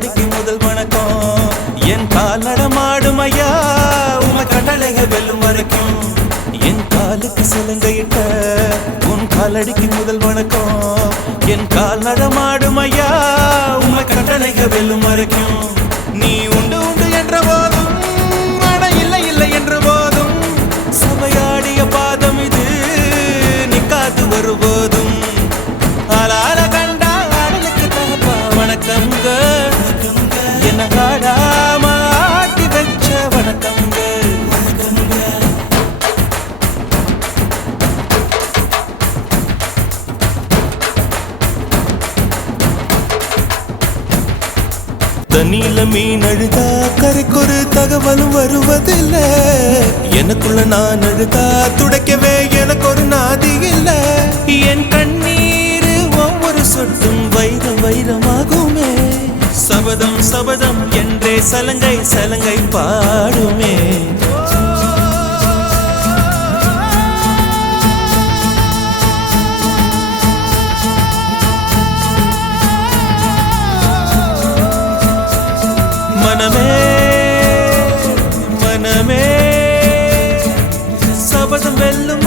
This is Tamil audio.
காலடிக்கு முதல் வணக்கம் என் கால் நடமாடும் ஐயா உம கட்டளைகள் வெல்லும் வரைக்கும் என் காலுக்கு சிலங்கையிட்ட உன் காலடிக்கு முதல் வணக்கம் என் கால் நடமாடும் ஐயா உம கட்டளைகள் வெல்லும் வரைக்கும் நீ உண்டு உண்டு என்ற போதும் அட இல்லை இல்லை என்ற போதும் சபையாடிய பாதம் இது நிக்காது வருபோதும் ஆளால கண்டா ஆடலுக்கு தகப்பா வணக்கங்க என்ன காடாம ஆட்டி வச்ச வணக்கங்க தண்ணியில மீன் அழுதா கரைக்கொரு தகவலும் வருவதில்லை எனக்குள்ள நான் அழுதா துடைக்கவே எனக்கு ஒரு நாதி இல்ல என் கண்ணீர் ஒவ்வொரு சொட்டும் வைரம் வைரமாகுமே சபதம் சபதம் என்றே சலங்கை சலங்கை பாடுமே மனமே மனமே சபதம் வெல்லும்